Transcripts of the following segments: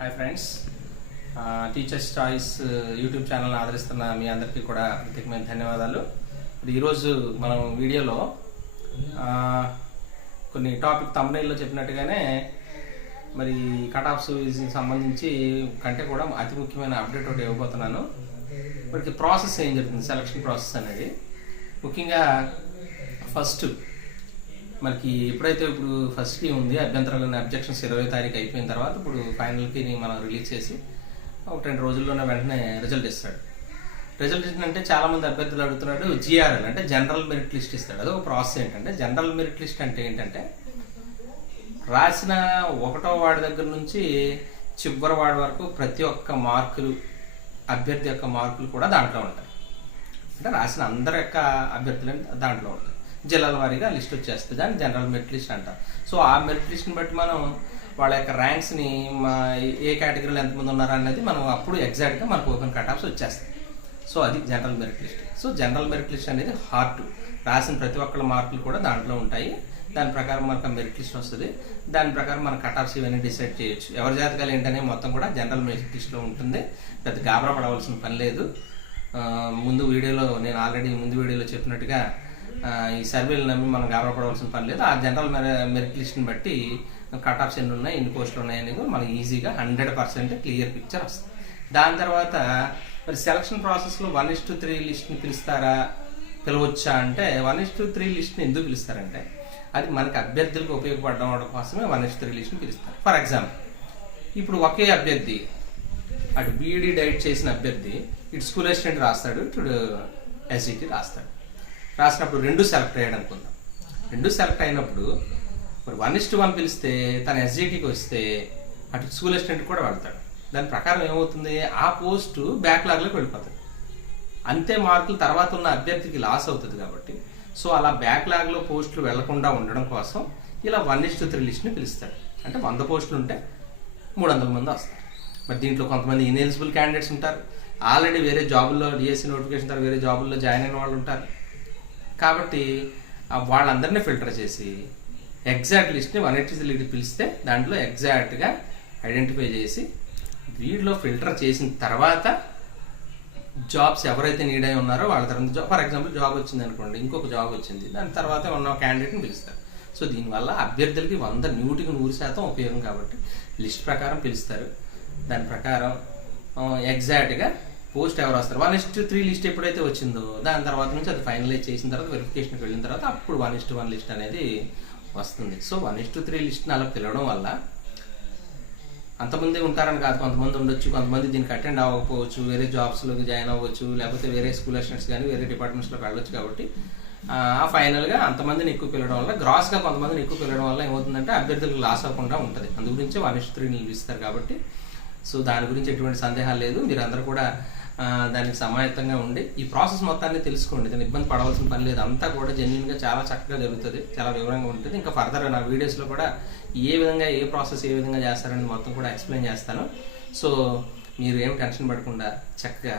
Hi friends, teachers choice YouTube ఛానల్ని ఆదరిస్తున్న మీ అందరికీ కూడా ప్రత్యేకమైన ధన్యవాదాలు. ఈరోజు మనం వీడియోలో కొన్ని టాపిక్ థంబ్నెయిల్లో చెప్పినట్టుగానే మరి కట్ ఆఫ్స్ సంబంధించి కంటే కూడా అతి ముఖ్యమైన అప్డేట్ ఒకటి ఇవ్వబోతున్నాను. మనకి ప్రాసెస్ ఏం జరుగుతుంది, సెలక్షన్ ప్రాసెస్ అనేది ముఖ్యంగా ఫస్ట్ మనకి ఎప్పుడైతే ఇప్పుడు ఫస్ట్కి ఉంది అభ్యంతరాలు అబ్జెక్షన్స్ 20వ తారీఖు అయిపోయిన తర్వాత ఇప్పుడు ఫైనల్కి మనం రిలీజ్ చేసి ఒక 2 రోజుల్లోనే వెంటనే రిజల్ట్ ఇస్తాడు. రిజల్ట్ ఇచ్చినంటే చాలామంది అభ్యర్థులు అడుగుతున్నాడు జిఆర్ఎల్ అంటే జనరల్ మెరిట్ లిస్ట్ ఇస్తాడు. అదొక ప్రాసెస్. ఏంటంటే జనరల్ మెరిట్ లిస్ట్ అంటే ఏంటంటే రాసిన 1వ వార్డు దగ్గర నుంచి చివరి వార్డు వరకు ప్రతి ఒక్క మార్కులు అభ్యర్థి యొక్క మార్కులు కూడా దాంట్లో ఉంటాయి. అంటే రాసిన అందరి యొక్క అభ్యర్థులు దాంట్లో ఉంటాయి. జిల్లాల వారీగా లిస్ట్ వచ్చేస్తుంది, దాన్ని జనరల్ మెరిట్ లిస్ట్ అంటారు. సో ఆ మెరిట్ లిస్ట్ని బట్టి మనం వాళ్ళ యొక్క ర్యాంక్స్ని ఏ కేటగిరీలో ఎంతమంది ఉన్నారు అనేది మనం అప్పుడు ఎగ్జాక్ట్గా మనకు ఓపెన్ కట్ ఆఫ్స్ వచ్చేస్తాయి. సో అది general merit list. So general merit list అనేది హార్ట్, రాసిన ప్రతి ఒక్కళ్ళ మార్కులు కూడా దాంట్లో ఉంటాయి. దాని ప్రకారం మనకు మెరిట్ లిస్ట్ వస్తుంది. దాని ప్రకారం మన కట్ ఆఫ్స్ ఇవన్నీ డిసైడ్ చేయొచ్చు. ఎవరి జాతకాలు ఏంటనే మొత్తం కూడా జనరల్ మెరిట్ లిస్ట్లో ఉంటుంది. పెద్ద గాబరా పడవలసిన పని లేదు. ముందు వీడియోలో నేను ఆల్రెడీ వీడియోలో చెప్పినట్టుగా ఈ సర్వేలు నమ్మి మనం గాబరపడవలసిన పని లేదు. ఆ జనరల్ మెరిట్ లిస్ట్ని బట్టి కట్ ఆఫ్స్ ఎన్ని ఉన్నాయి, ఎన్ని పోస్టులు ఉన్నాయని మనకి ఈజీగా 100% క్లియర్ పిక్చర్ వస్తుంది. దాని తర్వాత మరి సెలక్షన్ ప్రాసెస్లో 1:3 లిస్ట్ని పిలవచ్చా అంటే 1:3 లిస్ట్ని ఎందుకు పిలుస్తారంటే అది మనకి అభ్యర్థులకు ఉపయోగపడడం కోసమే 1:3 లిస్ట్ని పిలుస్తారు. ఫర్ ఎగ్జాంపుల్ ఇప్పుడు ఒకే అభ్యర్థి అటు బీఈడీ డైట్ చేసిన అభ్యర్థి ఇటు స్కూల్ అసిస్టెంట్ రాస్తాడు, ఇటు ఎస్ఈటీ రాస్తాడు. రాసినప్పుడు 2 సెలెక్ట్ అయ్యాడు అనుకుందాం. 2 సెలెక్ట్ అయినప్పుడు మరి 1:1 పిలిస్తే తన ఎస్జిటికి వస్తే అటు స్కూల్ అసిస్టెంట్ కూడా వెళ్తాడు. దాని ప్రకారం ఏమవుతుంది, ఆ పోస్టు బ్యాక్లాగ్లోకి వెళ్ళిపోతుంది. అంతే మార్కులు తర్వాత ఉన్న అభ్యర్థికి లాస్ అవుతుంది కాబట్టి సో అలా బ్యాక్లాగ్లో పోస్టులు వెళ్లకుండా ఉండడం కోసం ఇలా 1:3 లిస్ట్ని పిలుస్తాడు. అంటే 100 పోస్టులు ఉంటే 300 మంది వస్తారు. మరి దీంట్లో కొంతమంది ఇన్ఎలిజిబుల్ క్యాండిడేట్స్ ఉంటారు, ఆల్రెడీ వేరే జాబుల్లో డిఎస్సి నోటిఫికేషన్ తర్వాత వేరే జాబుల్లో జాయిన్ అయిన వాళ్ళు ఉంటారు. కాబట్టి వాళ్ళందరినీ ఫిల్టర్ చేసి ఎగ్జాక్ట్ లిస్ట్ని 1:3 పిలిస్తే దాంట్లో ఎగ్జాక్ట్గా ఐడెంటిఫై చేసి వీటిలో ఫిల్టర్ చేసిన తర్వాత జాబ్స్ ఎవరైతే నీడ్ అయి ఉన్నారో వాళ్ళ తర్వాత జాబ్, ఫర్ ఎగ్జాంపుల్ జాబ్ వచ్చింది అనుకోండి, ఇంకొక జాబ్ వచ్చింది, దాని తర్వాత ఉన్న క్యాండిడేట్ని పిలుస్తారు. సో దీనివల్ల అభ్యర్థులకి 100% ఉపయోగం కాబట్టి లిస్ట్ ప్రకారం పిలుస్తారు. దాని ప్రకారం ఎగ్జాక్ట్గా పోస్ట్ ఎవరు వస్తారు. 1:3 లిస్ట్ ఎప్పుడైతే వచ్చిందో దాని తర్వాత నుంచి అది ఫైనలైజ్ చేసిన తర్వాత వెరిఫికేషన్కి వెళ్ళిన తర్వాత అప్పుడు 1:1 లిస్ట్ అనేది వస్తుంది. సో 1:3 లిస్ట్ని అలా పిలవడం వల్ల అంతమంది ఉంటారని కాదు, కొంతమంది ఉండొచ్చు, కొంతమంది దీనికి అటెండ్ అవ్వకపోవచ్చు, వేరే జాబ్స్లోకి జాయిన్ అవ్వచ్చు, లేకపోతే వేరే స్కూల్ అసిస్టెంట్స్ కానీ వేరే డిపార్ట్మెంట్స్లోకి వెళ్ళొచ్చు. కాబట్టి ఫైనల్గా అంతమందిని ఎక్కువ పిలవడం వల్ల గ్రాస్గా కొంతమందిని ఎక్కువ పిలవడం వల్ల ఏమవుతుందంటే అభ్యర్థులకు లాస్ అవ్వకుండా ఉంటుంది. అందు గురించి 1:3 నిలిపిస్తారు కాబట్టి సో దాని గురించి ఎటువంటి సందేహాలు లేదు. మీరందరూ కూడా దానికి సమాయత్తంగా ఉండి ఈ ప్రాసెస్ మొత్తాన్ని తెలుసుకోండి. దాన్ని ఇబ్బంది పడవలసిన పని లేదు. అంతా కూడా జెన్యున్గా చాలా చక్కగా జరుగుతుంది, చాలా వివరంగా ఉంటుంది. ఇంకా ఫర్దర్ నా వీడియోస్లో కూడా ఏ విధంగా ఏ ప్రాసెస్ ఏ విధంగా చేస్తారని మొత్తం కూడా ఎక్స్ప్లెయిన్ చేస్తాను. సో మీరు ఏం టెన్షన్ పడకుండా చక్కగా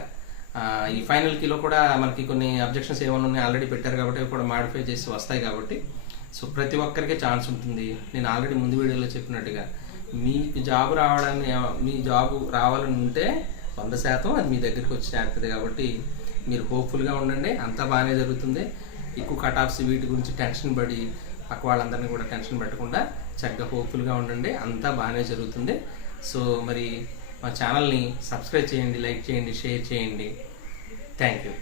ఈ ఫైనల్ కీలో కూడా మనకి కొన్ని అబ్జెక్షన్స్ ఏమైనా ఉన్నాయి ఆల్రెడీ పెట్టారు కాబట్టి అవి కూడా మాడిఫై చేసి వస్తాయి. కాబట్టి సో ప్రతి ఒక్కరికి ఛాన్స్ ఉంటుంది. నేను ఆల్రెడీ ముందు వీడియోలో చెప్పినట్టుగా మీకు జాబ్ మీ జాబ్ రావాలని ఉంటే 100% అది మీ దగ్గరికి వచ్చి చేరుతుంది. కాబట్టి మీరు హోప్ఫుల్గా ఉండండి, అంతా బాగానే జరుగుతుంది. ఎక్కువ కట్ ఆఫ్స్ వీటి గురించి టెన్షన్ పడి పక్క వాళ్ళందరినీ కూడా టెన్షన్ పెట్టకుండా చక్కగా హోప్ఫుల్గా ఉండండి, అంతా బాగానే జరుగుతుంది. సో మరి మా ఛానల్ని సబ్స్క్రైబ్ చేయండి, లైక్ చేయండి, షేర్ చేయండి. Thank you.